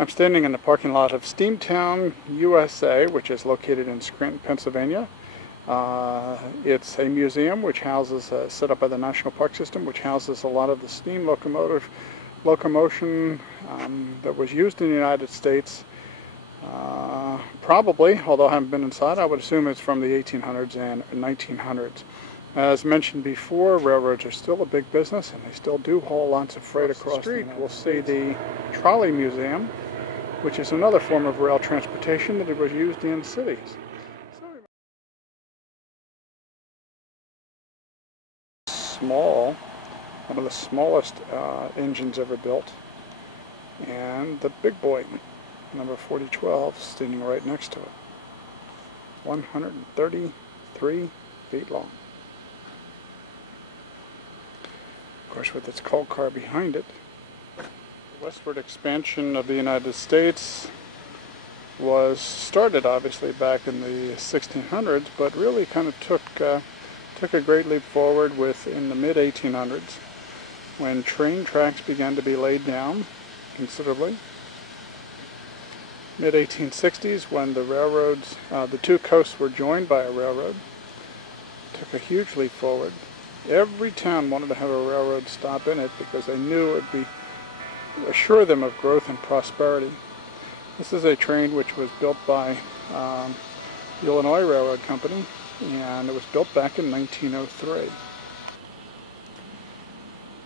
I'm standing in the parking lot of Steamtown USA, which is located in Scranton, Pennsylvania. It's a museum which houses, set up by the National Park System, which houses a lot of the steam locomotion that was used in the United States. Probably, although I haven't been inside, I would assume it's from the 1800s and 1900s. As mentioned before, railroads are still a big business, and they still do haul lots of freight across the street. We'll see the Trolley Museum, which is another form of rail transportation that was used in cities. Small, one of the smallest engines ever built, and the big boy, number 4012, standing right next to it. 133 feet long. Of course, with its coal car behind it. The westward expansion of the United States was started obviously back in the 1600s, but really kind of took a great leap forward in the mid-1800s, when train tracks began to be laid down considerably. Mid-1860s, when the railroads, the two coasts were joined by a railroad, took a huge leap forward. Every town wanted to have a railroad stop in it because they knew it would assure them of growth and prosperity. This is a train which was built by the Illinois Railroad Company, and it was built back in 1903.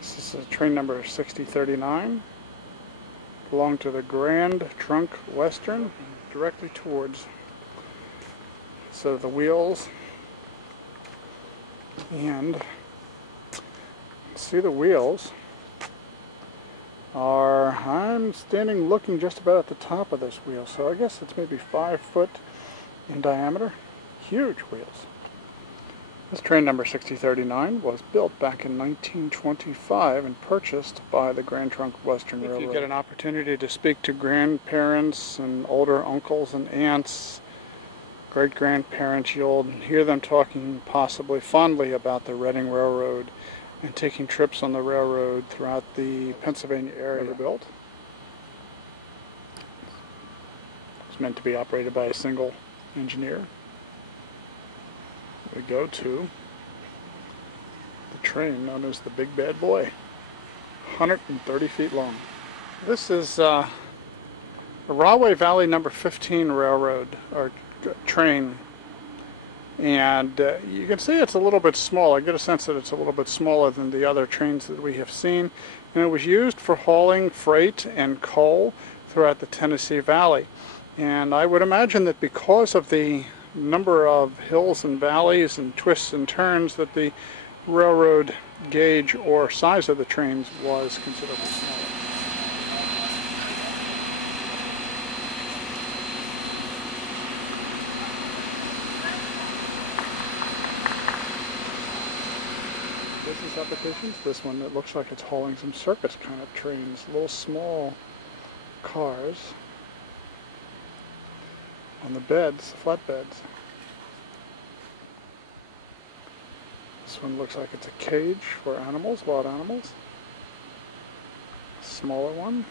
This is train number 6039. Belonged to the Grand Trunk Western, directly towards. So the wheels, and see the wheels are, I'm standing looking just about at the top of this wheel, so I guess it's maybe 5 foot in diameter. Huge wheels. This train number 6039 was built back in 1925 and purchased by the Grand Trunk Western Railroad. If you get an opportunity to speak to grandparents and older uncles and aunts, great-grandparents, you'll hear them talking possibly fondly about the Reading Railroad and taking trips on the railroad throughout the Pennsylvania area. Never built. It's meant to be operated by a single engineer. We go to the train known as the Big Bad Boy, 130 feet long. This is the Rahway Valley number 15 railroad, or train, and you can see it's a little bit small. I get a sense that it's a little bit smaller than the other trains that we have seen, and it was used for hauling freight and coal throughout the Tennessee Valley. And I would imagine that because of the number of hills and valleys and twists and turns, that the railroad gauge or size of the trains was considerably smaller. Business applications. This one, it looks like it's hauling some circus kind of trains, little small cars on the beds, flatbeds. This one looks like it's a cage for animals, wild animals. Smaller one.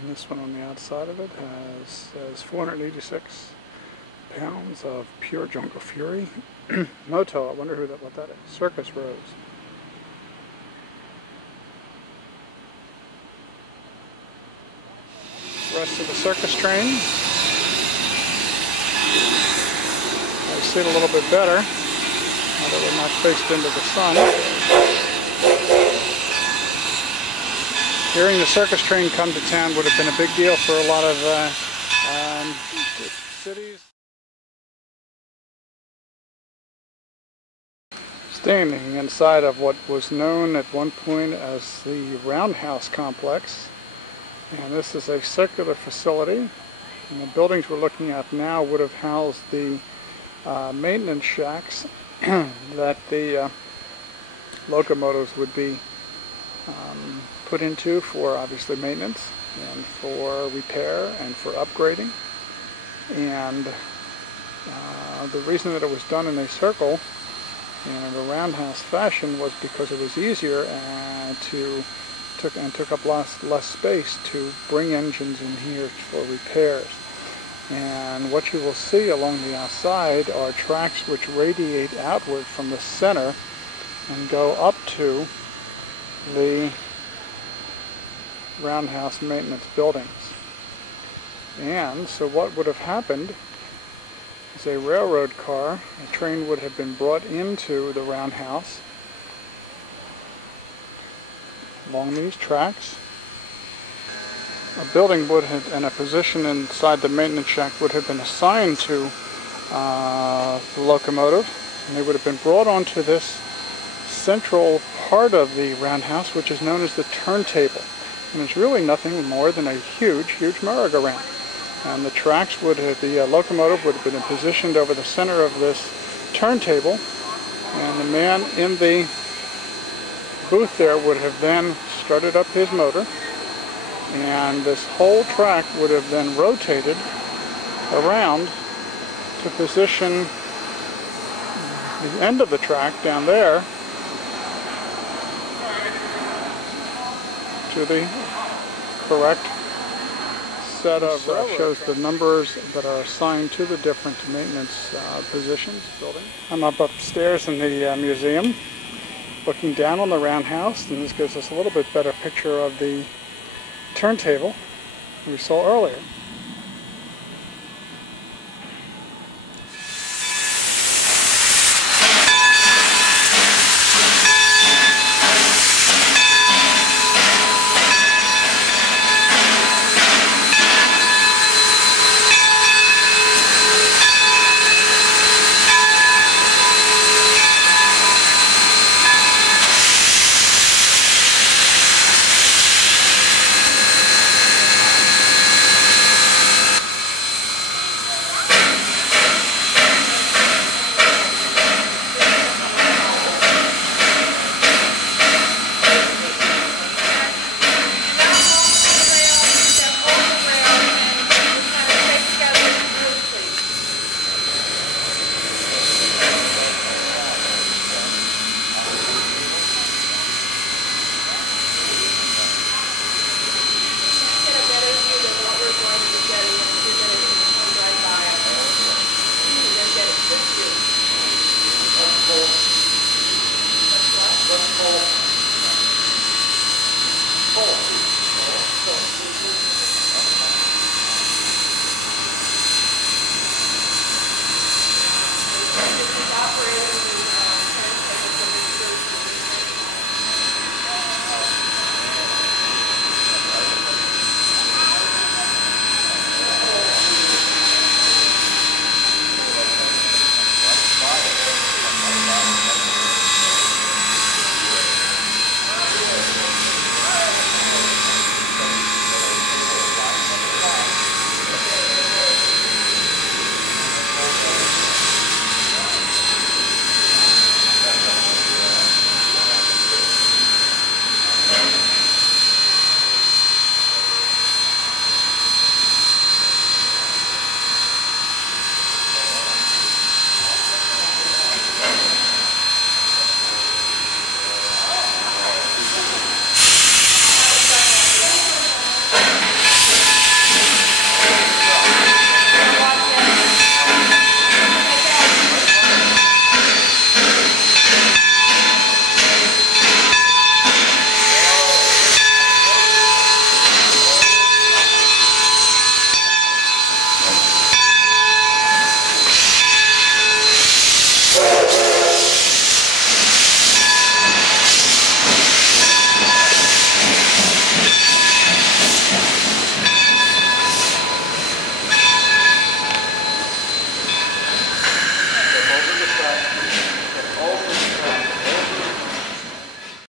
And this one on the outside of it says 486 pounds of pure jungle fury. Moto, I wonder what that is. Circus Rose. Rest of the circus train. I see it a little bit better now that we're not faced into the sun. Hearing the circus train come to town would have been a big deal for a lot of cities. Standing inside of what was known at one point as the Roundhouse Complex. And this is a circular facility, and the buildings we're looking at now would have housed the maintenance shacks that the locomotives would be put into for obviously maintenance and for repair and for upgrading. And the reason that it was done in a circle in a roundhouse fashion was because it was easier and took up less space to bring engines in here for repairs. And what you will see along the outside are tracks which radiate outward from the center and go up to the roundhouse maintenance buildings. And so what would have happened is a railroad car, a train would have been brought into the roundhouse along these tracks. A building would have, and a position inside the maintenance shack would have been assigned to the locomotive, and they would have been brought onto this central part of the roundhouse, which is known as the turntable. And it's really nothing more than a huge merry-go-round. And the tracks would have, the locomotive would have been positioned over the center of this turntable, and the man in the booth there would have then started up his motor, and this whole track would have then rotated around to position the end of the track down there to the correct set of shows the numbers that are assigned to the different maintenance positions building. I'm up upstairs in the museum looking down on the roundhouse, and this gives us a little bit better picture of the turntable we saw earlier.